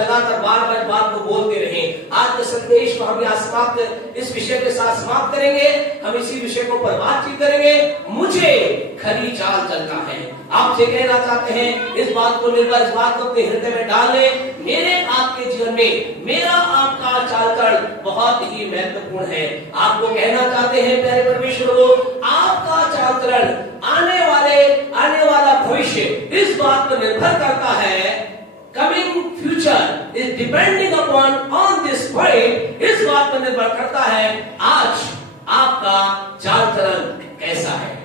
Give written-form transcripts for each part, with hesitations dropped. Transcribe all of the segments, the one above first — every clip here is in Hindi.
लगातार बार-बार बात को बोलते रहें। आज के संदेश को हम यहाँ समाप्त इस विषय के साथ समाप्त करेंगे। हम इसी विषय को पर बातचीत करेंगे। मुझे खरी चाल चलना है। आपसे कहना चाहते हैं इस बात को निर्भर, इस बात को अपने हृदय में डाल लें। मेरे आपके जीवन में मेरा आपका चालचलन बहुत ही महत्वपूर्ण है। आपको कहना चाहते हैं प्यारे परमेश्वर को, आपका चालचलन आने वाला भविष्य इस बात पर निर्भर करता है। Coming future is depending upon on this point, इस बात पर निर्भर करता है आज आपका चाल चलन कैसा है।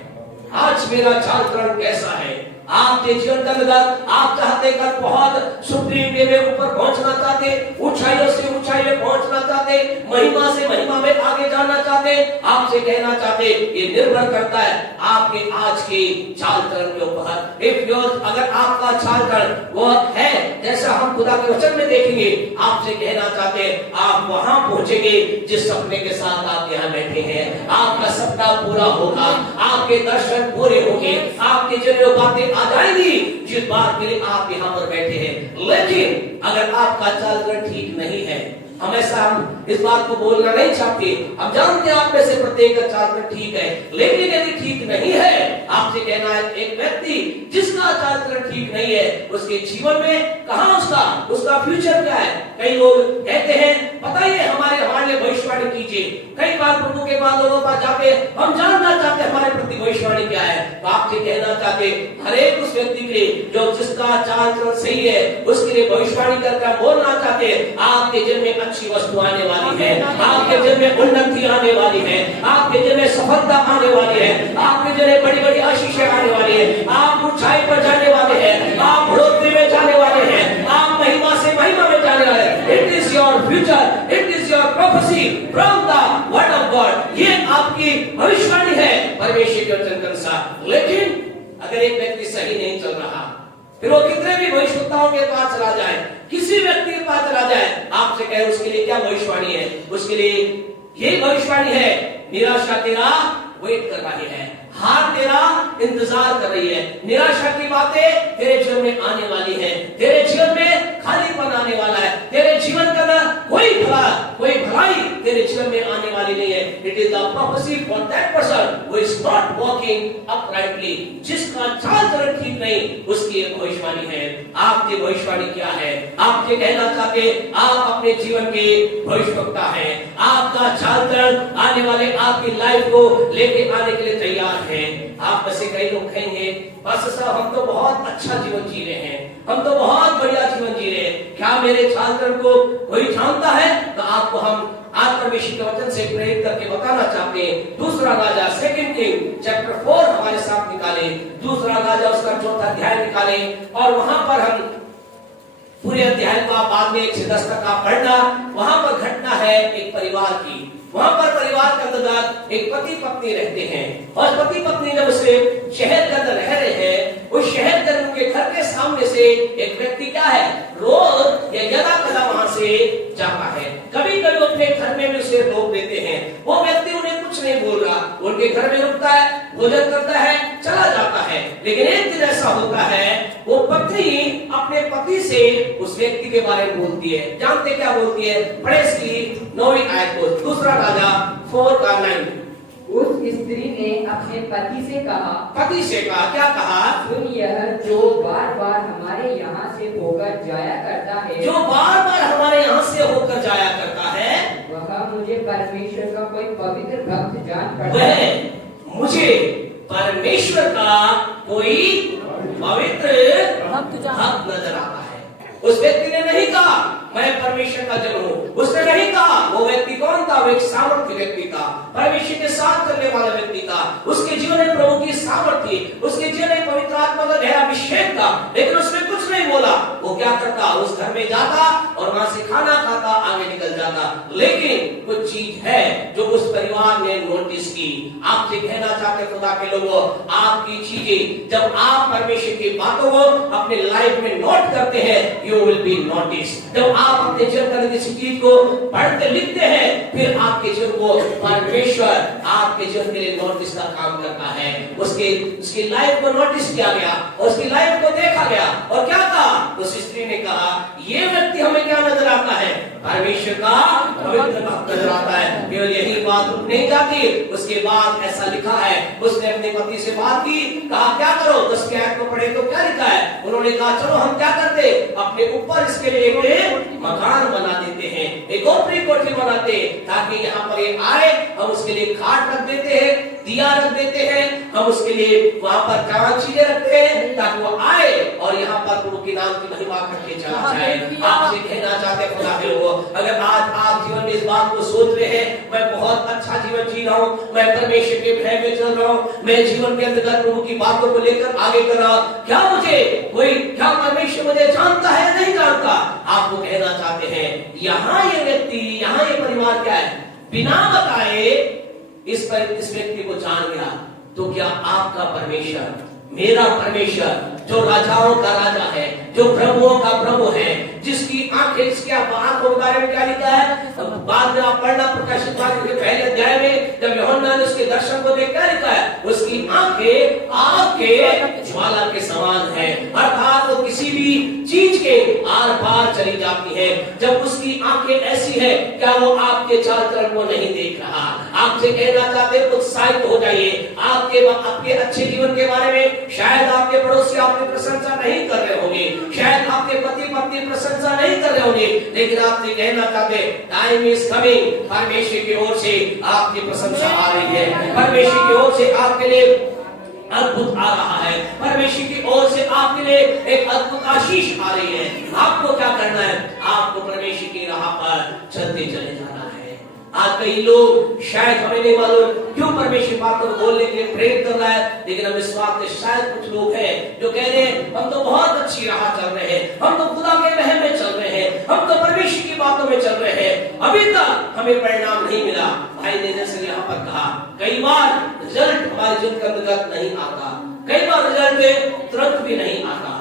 आज मेरा चाल चलन कैसा है। आपके जीवन का अंदर आप चाहते कर बहुत सुप्रीम वे में ऊपर पहुंचना चाहते, ऊंचाइयों से ऊंचाई में पहुंचना चाहते, महिमा से महिमा में आगे जाना चाहते। आपसे कहना चाहते ये निर्भर करता है आपके आज के चाल चलन के ऊपर। इफ योर अगर आपका चाल चलन वो है जैसा हम खुदा के वचन में देखेंगे, आपसे कहना चाहते आप वहां पहुंचेंगे जिस सपने के साथ आप यहाँ बैठे हैं। आपका सपना पूरा होगा, आपके दर्शन पूरे होंगे, आपके जो बातें आ जाएंगी जिस बात के लिए आप यहाँ पर बैठे हैं। लेकिन अगर आपका चाल चलन ठीक नहीं है, हमेशा हम इस बात को बोलना नहीं चाहते, हम जानते हैं आप में से प्रत्येक का चाल चलन ठीक है, लेकिन यदि ठीक नहीं है, आपसे कहना है एक व्यक्ति जिसका चाल चलन ठीक नहीं है, उसके जीवन में कहां उसका फ्यूचर क्या है। कई लोग कहते हैं बताइए हमारे लिए भविष्यवाणी कीजिए। कई बार प्रभु के बाद लोगों पास जाते हम जानना चाहते हमारे प्रति भविष्यवाणी क्या है। तो आपसे कहना चाहते हर एक उस व्यक्ति के लिए जो जिसका चाल चलन सही है उसके लिए भविष्यवाणी करके बोलना चाहते आपके जीवन में अच्छी वस्तु आने वाली है, आपके जीवन में उन्नति आने वाली है, आपके जीवन में सफलता आने वाली है, आपके जीवन में बड़ी बड़ी आशीषें आने वाली है, आप ऊंचाई पर जाने वाले हैं, आप बढ़ोतरी में जाने वाले हैं, आप महिमा से महिमा में जाने वाले हैं। It is your future, it is your prophecy from the word of God. ये आपकी भविष्यवाणी है परमेश्वर के वचन के अनुसार। लेकिन अगर एक व्यक्ति सही नहीं चल रहा, फिर वो कितने भी भविष्यवक्ताओं के पास चला जाए, किसी व्यक्ति के पास चला जाए, आपसे कहे उसके लिए क्या भविष्यवाणी है, उसके लिए यही भविष्यवाणी है निराशा तेरा वेट कर रही है, हार तेरा इंतजार कर रही है, निराशा की बातें तेरे जीवन में आने वाली है, तेरे जीवन में खालीपन आने वाला है, तेरे जीवन का कोई भलाई तेरे जीवन में आने वाली नहीं है। It is the prophecy for that person who is not walking uprightly. जिसका चाल चलन ठीक नहीं उसकी एक भविष्यवाणी है। आपकी भविष्यवाणी क्या है? आपसे कहना चाहते आप अपने जीवन के भविष्यवक्ता हैं। आपका चाल चलन आने वाले आपकी लाइफ को लेके आने के लिए तैयार है। आप में से कई लोग कहेंगे बस साहब हम तो बहुत अच्छा जीवन जी रहे हैं, हम तो बहुत बढ़िया जीवन जी रहे हैं, क्या मेरे चाल चलन को कोई जानता है? तो आपको हम आज परमेश्वर के वचन से प्रेरित करके बताना चाहते हैं। दूसरा राजा 2 किंग चैप्टर 4 हमारे साथ निकाले, दूसरा राजा उसका 4था अध्याय निकाले और वहां पर हम पूरे अध्याय का बाद में 1 से 10 तक आप पढ़ना। वहां पर घटना है एक परिवार की। वहां पर परिवार के अंदर एक पति पत्नी रहते हैं और पति पत्नी जब उसे शहर के अंदर रह रहे हैं, उस शहर के अंदर उनके घर के सामने से एक व्यक्ति क्या है रोज या यदा कदा वहां से जाता है। कभी कभी अपने घर में भी उसे रोक देते हैं। वो व्यक्ति उन्हें कुछ नहीं बोल रहा, उनके घर में रुकता है, भोजन करता है, चला जाता है। लेकिन एक दिन ऐसा होता है वो पत्नी अपने पति से उस व्यक्ति के बारे में बोलती है। जानते क्या बोलती है? पढ़े इसकी 9वीं आयत को, दूसरा राजा 4 का 9। उस स्त्री ने अपने पति से कहा, क्या कहा? सुन, यह जो बार बार हमारे यहाँ से होकर जाया करता है, जो बार बार हमारे यहाँ से होकर जाया करता है, वह मुझे परमेश्वर का कोई पवित्र भक्त जान पड़ता वह है। मुझे परमेश्वर का कोई पवित्र भक्त नजर आता है। उस व्यक्ति ने नहीं कहा मैं परमेश्वर का जन हूं, उसने नहीं कहा। वो व्यक्ति कौन था? वो एक सामर्थ्य व्यक्ति था, परमेश्वर के साथ चलने वाला व्यक्ति था। उसके जीवन में प्रभु की सामर्थ्य थी, उसके जीवन में पवित्र आत्मा का गहरा अभिषेक था। लेकिन उसने कुछ नहीं बोला। वो क्या करता? उस घर में जाता और वहां से खाना खाता, आगे निकल जाता। लेकिन कुछ चीज है जो उस परिवार ने नोटिस की। आपसे कहना चाहते खुदा के लोगों, आपकी चीजें जब आप परमेश्वर की बातों को अपने लाइफ में नोट करते हैं, यू विल बी नोटिस। जब आप अपने जीवन का किसी चीज को पढ़ते लिखते हैं, फिर आपके जीवन को परमेश्वर आपके जीवन के लिए नोटिस का काम करता है। उसकी लाइफ को नोटिस किया गया, उसकी लाइफ को देखा गया और क्या कहा? उस स्त्री ने कहा ये व्यक्ति हमें हमें क्या नजर आता है? परमेश्वर का पवित्र भक्त नजर आता है। केवल यही बात रुक नहीं जाती, उसके बाद ऐसा लिखा है, उसने अपने पति से बात की, कहा क्या करो, 10 के आयत को पढ़े तो क्या लिखा है? उन्होंने कहा चलो हम क्या करते, अपने ऊपर इसके लिए एक मकान बना देते हैं, एक ओपरी कोठी बनाते, ताकि यहाँ पर ये आए, हम उसके लिए खाट रख देते हैं, दिया रख देते हैं, हम उसके लिए वहां पर तमाम चीजें रखते हैं, ताकि वो आए और यहाँ पर प्रभु के नाम की महिमा करके चला जाए। आपसे कहना चाहते खुदा के लोगों, अगर आज आप जीवन में इस बात को सोच रहे हैं, मैं बहुत अच्छा जीवन जी रहा हूँ, मैं परमेश्वर के भय में चल रहा हूँ, मैं जीवन के अंतर्गत प्रभु की बातों को लेकर आगे कर रहा हूँ, क्या मुझे कोई, क्या परमेश्वर मुझे जानता है नहीं जानता? आपको कहना चाहते हैं, यहाँ ये व्यक्ति, यहाँ ये परिवार क्या है, बिना बताए इस व्यक्ति को जान गया, तो क्या आपका परमेश्वर, मेरा परमेश्वर, जो राजाओं का राजा है, जो प्रभुओं का प्रभु है, जिसकी आंखें, इसके आंखों के बारे में क्या लिखा है? बाद में आप पढ़ना प्रकाशित वाक्य के पहले अध्याय में, जब यूहन्ना ने उसके दर्शन को देख, क्या लिखा है? उसकी आंखें आग के ज्वाला के समान है, अर्थात वो किसी भी चीज के आर पार चली जाती है। जब उसकी आंखें ऐसी है, क्या वो आपके चाल चलन को नहीं देख रहा? आपसे कहना चाहते हैं, उत्साहित हो जाइए। आपके अच्छे जीवन के बारे में शायद आपके पड़ोसी आपकी प्रशंसा नहीं कर रहे होंगे, शायद आपके पति पत्नी प्रशंसा नहीं कर रहे होंगे, लेकिन आपसे कहना चाहते, टाइम इज कमिंग, परमेश्वर की ओर से आपकी प्रशंसा आ रही है, परमेश्वर की ओर से आपके लिए अद्भुत आ रहा है, परमेश्वर की ओर से आपके लिए एक अद्भुत आशीष आ रही है। आपको क्या करना है? आपको परमेश्वर की राह पर चलते चले जाना है। आज कई लोग, शायद हमें नहीं मालूम क्यों परमेश्वर बातों को बोलने के लिए प्रेरित कर रहा है, लेकिन हम इस बात में शायद कुछ लोग हैं जो कह रहे हैं, हम तो बहुत अच्छी राह चल रहे हैं, हम तो खुदा के वहम में चल रहे हैं, हम तो परमेश्वर की बातों में चल रहे हैं, अभी तक हमें परिणाम नहीं मिला। भाई ने जैसे यहाँ पर कहा, कई बार रिजल्ट हमारे जीवन के अंतर्गत नहीं आता, कई बार रिजल्ट तुरंत भी नहीं आता,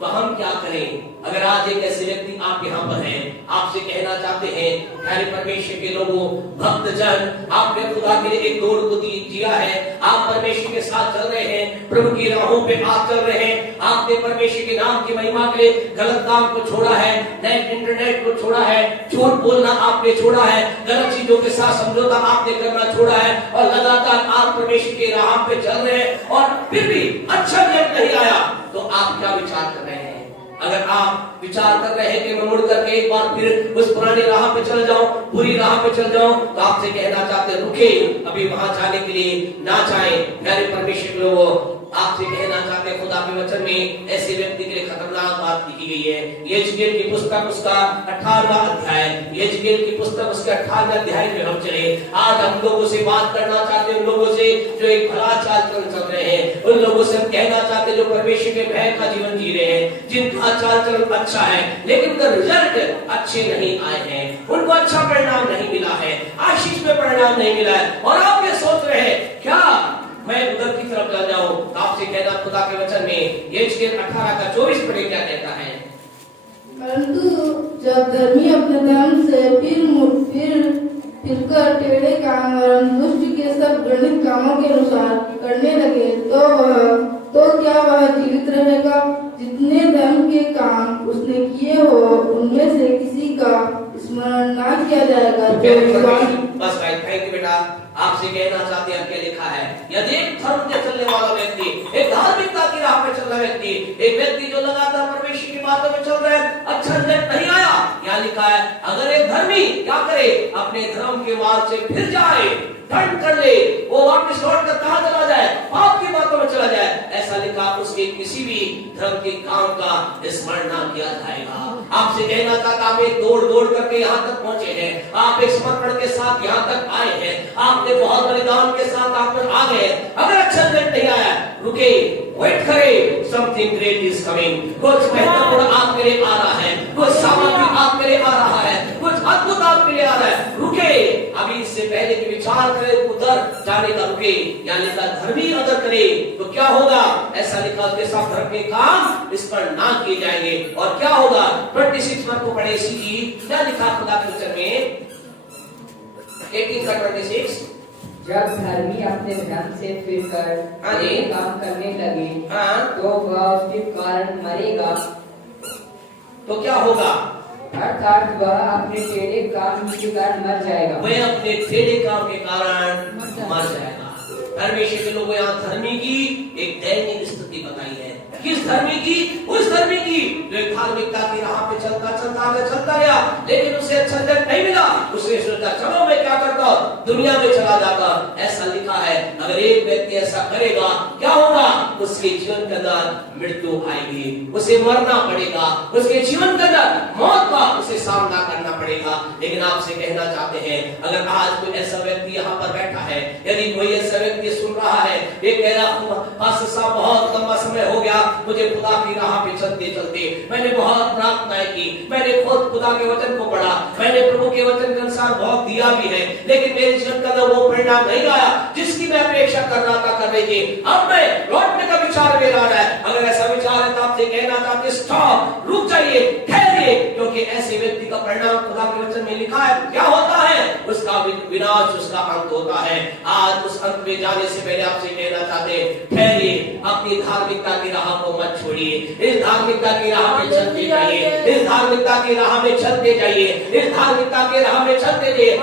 तो हम क्या करें? अगर आज एक ऐसे व्यक्ति आप यहाँ पर हैं, आपसे कहना चाहते हैं, प्यारे परमेश्वर के लोगों, भक्त जन, आपने खुदा के लिए एक दौड़ को जिया है, आप परमेश्वर के साथ चल रहे हैं, प्रभु की राहों पे आप चल रहे हैं, आपने परमेश्वर के नाम की महिमा के लिए गलत काम को छोड़ा है, नेट इंटरनेट को छोड़ा है, झूठ बोलना आपने छोड़ा है, गलत चीजों के साथ समझौता आपने करना छोड़ा है, और लगातार आप परमेश्वर के राह पे चल रहे हैं, और फिर भी अच्छा रिजल्ट नहीं आया, तो आप क्या विचार कर रहे हैं? अगर आप विचार कर रहे हैं कि मैं मुड़ करके एक बार फिर उस पुरानी राह पे चल जाऊं, बुरी राह पे चल जाऊं, तो आपसे कहना चाहते, रुके, अभी वहां जाने के लिए ना जाएं। प्यारे परमेश्वर लोगों, आपसे कहना चाहते हैं, खुदा के वचन में ऐसे व्यक्ति के लिए खतरनाक बात लिखी गई है। यहेजकेल की पुस्तक उसका 18वां अध्याय, यहेजकेल की पुस्तक उसके 18वें अध्याय में हम चले। आज हम लोगों से बात करना चाहते हैं, उन लोगों से जो एक भला चाल चल रहे हैं, उन लोगों से हम कहना चाहते हैं जो परमेश्वर के भय का जीवन जी रहे हैं, जिनका चाल चलन अच्छा है, लेकिन उनका रिजल्ट अच्छे नहीं आए हैं, उनको अच्छा परिणाम नहीं मिला है, आशीष में परिणाम नहीं मिला है, और आप ये सोच रहे हैं क्या मैं उधर की तरफ जा जाऊं? तो आपसे कहना, खुदा के वचन में यहेजकेल 18:24 पढ़े, क्या कहता है? परंतु जब धर्मी अपने धर्म से फिरकर टेढ़े काम और दुष्ट के सब घृणित कामों के अनुसार करने लगे, तो क्या वह जीवित रहेगा? जितने धर्म के काम उसने किए हो, उनमें से किसी का स्मरण ना किया जाएगा। बस भाई, थैंक यू बेटा। आपसे कहना चाहते हैं, क्या लिखा है? यदि एक धर्म के चलने वाला व्यक्ति, एक धार्मिकता की राह पे चल रहा व्यक्ति, एक व्यक्ति जो लगातार परमेश्वर की बातों में चल रहा है, अच्छा रिजल्ट नहीं आया, क्या लिखा है? अगर एक धर्मी क्या करे? अपने धर्म के मार्ग से फिर जाए, टर्न कर ले, वो वापस लौट कर कहां चला जाए? पाप की बातों में चला जाए। ऐसा लिखा, उसके किसी भी धर्म के काम का स्मरण ना किया जाएगा। आपसे कहना चाहता, आप एक दौड़ करके यहाँ तक पहुंचे हैं, आप एक समर्पण के साथ यहाँ तक आए हैं, आपने बहुत बलिदान के साथ आप पर आ गए, अगर अच्छा रिजल्ट नहीं आया, रुके, वेट करे, समथिंग ग्रेट इज कमिंग, कुछ महत्वपूर्ण आपके लिए आ रहा है, कुछ सामर्थ्य आपके लिए आ रहा है, कुछ अद्भुत आपके लिए आ रहा है, रुके, अभी इससे पहले कि विचार करे उधर जाने का, रुके। यानी धर्मी अगर करे तो क्या होगा? ऐसा लिखा, उसके साथ धर्म के काम इस पर ना किए जाएंगे, और क्या होगा? 26 को पढ़े, सी क्या लिखा खुदा के वचन में, 18:26। जब धर्मी अपने धर्म से फिरकर काम करने लगे, तो वह उसके कारण मरेगा। तो क्या होगा? अर्थात वह अपने टेढ़े काम के कारण मर जाएगा। वह अपने टेढ़े काम के कारण मर जाएगा। परमेश्वर के लोगों, यहाँ धर्मी की एक दयनीय स्थिति बताई है। किस धर्मी की? उस धर्मी की जो धार्मिकता की राह पे चलता गया, लेकिन उसे अच्छा रिजल्ट नहीं मिला। उसने सोचा चलो मैं क्या करता हूँ, दुनिया में चला जाता। ऐसा लिखा है, अगर एक व्यक्ति ऐसा करेगा क्या होगा? उसके जीवन के अंदर मृत्यु आएगी, उसे मरना पड़ेगा, उसके जीवन के अंदर मौत का उसे सामना करना पड़ेगा। लेकिन आपसे कहना चाहते हैं, अगर आज कोई ऐसा व्यक्ति यहाँ पर बैठा है, यदि कोई ऐसा व्यक्ति सुन रहा है, ये कह रहा पास्टर साहब बहुत लंबा समय हो गया मुझे खुदा की राह पे चलते चलते, मैंने बहुत प्रार्थनाएं की, मैंने खुद खुदा के वचन को पढ़ा, मैंने प्रभु के वचन के अनुसार बहुत दिया भी है, लेकिन मेरे जीवन का वो परिणाम नहीं आया जिसकी मैं अपेक्षा कर रहा था कर रही थी। अब मैं लौटने का विचार मेरा आ रहा है। अगर ऐसा विचार है तो आपसे कहना चाहते स्टॉप, रुक जाइए, ठहरिए, क्योंकि ऐसे व्यक्ति का परिणाम खुदा के वचन में लिखा है क्या होता है? उसका विनाश, उसका अंत होता है। आज उस अंत में जाने से पहले आपसे कहना चाहते ठहरिए, अपनी धार्मिकता की राह को मत छोड़िए, इस धार्मिकता की राह में चलते जाइए, इस धार्मिकता की राह में चलते जाइए, इस धार्मिकता की राह में चलते जाइए,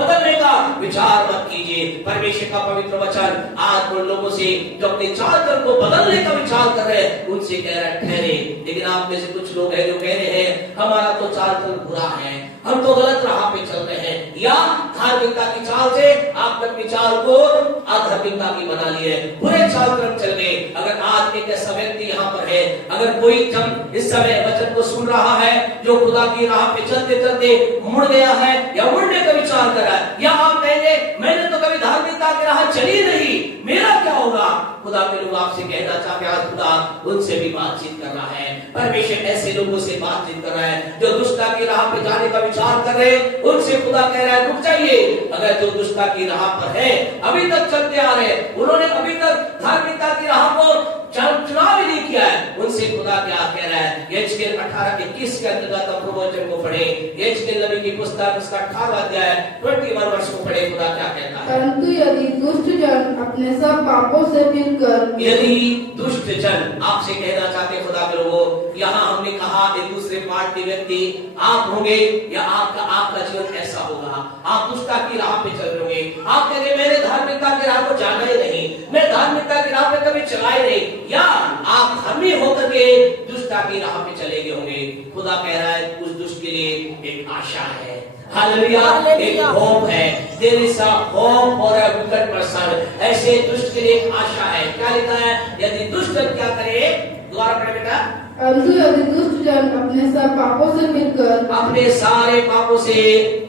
बदलने का विचार मत कीजिए। परमेश्वर का पवित्र वचन आज उन लोगों से जो अपने चाल चलन को बदलने का विचार कर रहे हैं उनसे कह रहा है ठहरे। लेकिन आप में से कुछ लोग हैं जो कह रहे हैं हमारा तो चाल चलन बुरा है, हम तो गलत राह पे चल रहे हैं, या धार्मिकता की चाल से आपने अपनी चाल को अधार्मिकता की बना ली है, बुरे चाल चलन चल गए। अगर आज एक ऐसा व्यक्ति यहाँ पर है, अगर कोई जब इस समय वचन को सुन रहा है जो खुदा की राह पे चलते चलते मुड़ गया है या मुड़ने का विचार कर रहा है, या आप कहेंगे मैंने तो कभी धार्मिकता की राह चली नहीं, मेरा क्या होगा? खुदा के लोग आपसे कहना चाहते हैं, आज खुदा उनसे भी बातचीत कर रहा है। परमेश्वर ऐसे लोगों से बातचीत कर रहा है जो दुष्टता की राह पे जाने का विचार कर रहे हैं, उनसे खुदा कह रहा है रुक जाइए। अगर जो दुष्टता की राह पर है, अभी तक चलते आ रहे हैं, उन्होंने अभी तक धार्मिकता की राह को चुनाव ही नहीं किया है, उनसे खुदा क्या कह रहा है? यहेजकेल 18:21 के अंतर्गत हम प्रभु वचन को पढ़े। यहेजकेल नबी की पुस्तक उसका 18वां अध्याय 21 वर्ष को पढ़े। खुदा क्या कहता है? परंतु यदि दुष्ट जन अपने सब पापों से फिरकर, यदि दुष्ट जन, आपसे कहना चाहते खुदा के लोगों, यहाँ हमने कहा एक दूसरे पार्ट के व्यक्ति आप होंगे या आपका जीवन ऐसा होगा, आप दुष्टता की राह पे चल रहे होंगे, आप कहेंगे मैंने धार्मिकता की राह को जाना ही नहीं, मैं धार्मिकता की राह पे कभी चला ही नहीं, या आप धर्मी होकर के दुष्टता की राह पे चले गए होंगे। खुदा कह रहा है उस दुष्ट के लिए एक आशा है, हालेलुया, एक होप है। There is a hope for a wicked person. ऐसे दुष्ट के लिए एक आशा है। क्या लिखा है? यदि दुष्ट क्या करे, दोबारा पढ़े बेटा, परंतु यदि दुष्ट जन अपने सब पापों से फिरकर, अपने सारे पापों से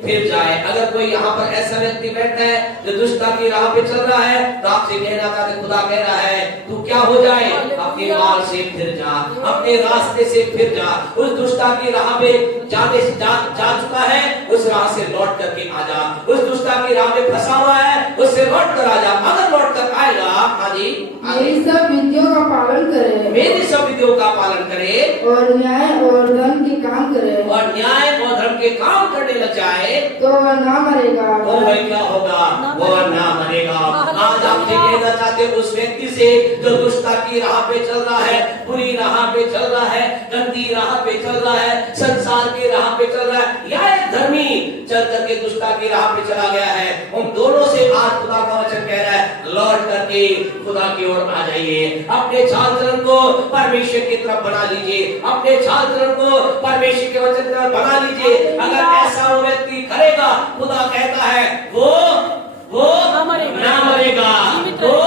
फिर जाए। अगर कोई यहाँ पर ऐसा व्यक्ति बैठा है जो दुष्टता की राह पे चल रहा है, तो आपसे कहना चाहते खुदा कह रहा है तू क्या हो जाए, अपने मार्ग से फिर जा, अपने रास्ते से फिर जा। उस दुष्टता की राह पे जाने से जा चुका है, उस राह से लौट करके आ जा। उस दुष्टता की राह में फंसा हुआ है, उससे लौट कर आ जा। अगर लौट कर आएगा, हाजी मेरी सब विधियों का पालन करे, मेरी सब विधियों का पालन करे, और न्याय और धर्म के काम करे, और न्याय और धर्म के काम करने लग जाए, तो वह ना मरेगा। तो वह क्या होगा? वह ना मरेगा। आज आपसे कहना चाहते हैं उस व्यक्ति से जो दुष्टता की राह पे चल रहा है, बुरी राह पे चल रहा है, गंदी राह पे चल रहा है, संसार की राह पे चल रहा है, या एक धर्मी चल करके दुष्टता की राह पे चला गया है, उन दोनों से आज खुदा का वचन कह रहा है लौट करके खुदा की ओर आ जाइए। अपने चाल चलन को परमेश्वर की तरफ बना लीजिए, अपने चाल चलन को परमेश्वर के वचन की तरफ बना लीजिए। अगर ऐसा वो व्यक्ति करेगा, खुदा कहता है वो ना मरेगा, वो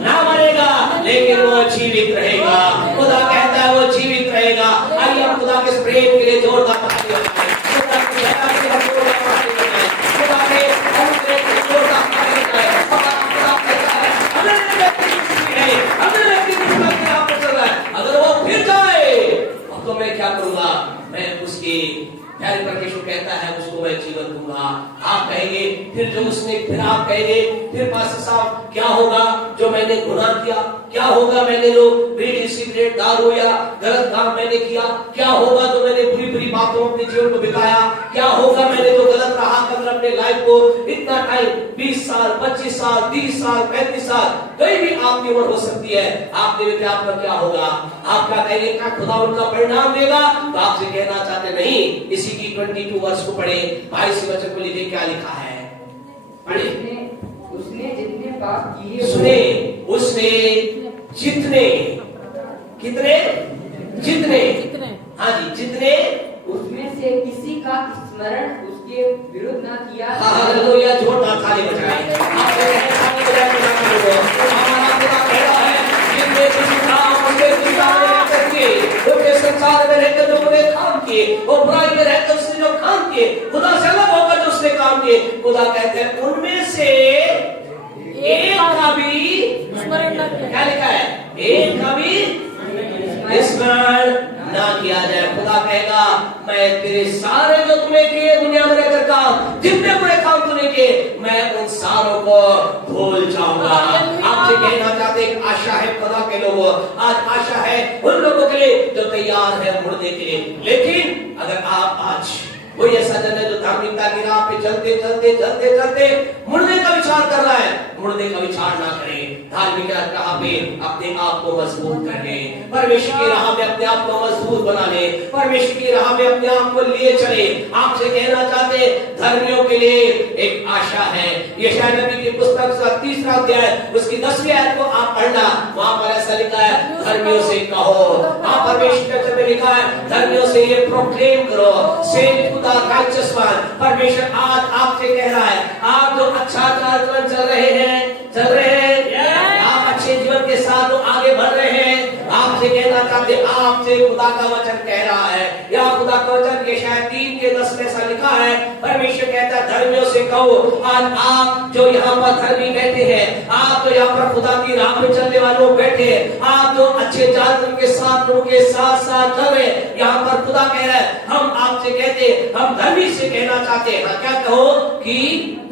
ना मरेगा, लेकिन वो जीवित रहेगा। खुदा कहता है वो जीवित रहेगा। आइए हम खुदा के प्रेम के लिए जोरदार ताली बजाएं। खुदा की दया के लिए जोरदार ताली बजाएं। खुदा के अनुग्रह के लिए जोरदार ताली बजाएं। खुदा कहता है अगर व्यक्ति दुष्ट है, अगर व्यक्ति दुष्टता की राह पर चल रहा है, अगर वो फिर जाए तो मैं क्या करूंगा? मैं उसकी प्यारे परमेश्वर कहता है उसको मैं जीवन दूंगा। आप कहेंगे फिर जो उसने, फिर आप कहेंगे फिर पास्टर साहब क्या होगा जो मैंने गुनाह किया, क्या होगा मैंने जो बीड़ी सिगरेट दारू या गलत काम मैंने किया, क्या होगा तो मैंने बुरी बुरी बातों अपने जीवन को बिताया, क्या होगा, मैंने तो गलत रहा कर अपने लाइफ को इतना टाइम 20 साल 25 साल 30 साल 35 साल कोई भी आपकी उम्र हो सकती है। आपने बेटे आपका क्या होगा, आप क्या कहेंगे, क्या खुदा उनका परिणाम देगा? तो आपसे कहना चाहते नहीं, इसी की 22 वर्ष को पढ़े, 22 वचन को लिखे, क्या लिखा है, पढ़े। उसने जितने पाप किए सुने, उसने जितने, कितने, जितने, हाँ जी, जितने, उसमें से किसी का स्मरण उसके विरुद्ध न किया। हालेलुया, जोरदार ताली बजाएं। ताली बजाएं खुदा को। हमारा खुदा कह रहा है, जितने किसी काम उसके संसार में रहकर किए, उसके संसार में रहकर जो बुरे काम किए, वो बुराई में रहकर उसने जो काम किए, खुदा से अलग होकर जो उसने काम किए, खुदा कहते हैं उनमें से एक का भी स्मरण न किया। क्या लिखा है, एक का भी स्मरण ना किया जाए। खुदा कहेगा, मैं तेरे सारे जो तूने किए दुनिया में रहकर काम, जितने बुरे काम तूने किए, मैं उन सारों को भूल जाऊंगा। आपसे कहना चाहते एक आशा है खुदा के लोगों, आज आशा है उन लोगों के लिए जो तैयार है मुड़ने के लिए। लेकिन अगर आप आज कोई ऐसा जन है जो धार्मिकता की राह पे चलते चलते चलते चलते मुड़ने का विचार कर रहा है, मुड़ने का विचार ना करें। धार्मिक राह पे अपने आप को मजबूत कर ले, परमेश्वर की राह में अपने आप को मजबूत बना ले, परमेश्वर की राह में अपने आप को लिए चले। आपसे कहना चाहते धर्मियों के लिए एक आशा है। यशायाह नबी की पुस्तक का 3रा अध्याय उसकी 10वीं आयत को आप पढ़ना, वहां पर ऐसा लिखा है, धर्मियों से कहो, वहां परमेश्वर ने लिखा है, धर्मियों से ये प्रोक्लेम करो, से righteous one। परमेश्वर आज आपसे कह रहा है, आप जो अच्छा जीवन चल रहे हैं, आप अच्छे जीवन के साथ जो आगे बढ़ रहे हैं, आपसे कहना चाहते, आपसे खुदा का वचन कह रहा है, या खुदा का वचन यशायाह 3:10 में ऐसा लिखा है, परमेश्वर कहता है धर्मियों से कहो। आज आप जो यहाँ पर धर्मी बैठे हैं, आप जो यहाँ पर खुदा की राह पे चलने वाले लोग बैठे हैं, आप जो अच्छे जातियों के साथ उनके साथ साथ चल रहे हैं, यहाँ पर खुदा कह रहा है, हम आपसे कहते, हम धर्मी से कहना चाहते हैं, क्या कहो कि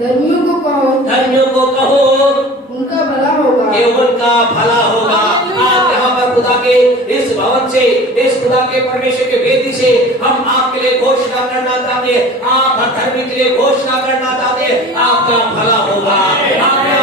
धर्मियों को कहो, धर्मियों को कहो, उनका भला होगा, कि उनका भला होगा। आज यहाँ पर खुदा के इस भवन से, इस खुदा के परमेश्वर के वेदी से हम आपके लिए घोषणा करना चाहते हैं, आप धर्मी के लिए घोषणा करना चाहते हैं, आपका भला होगा, आपका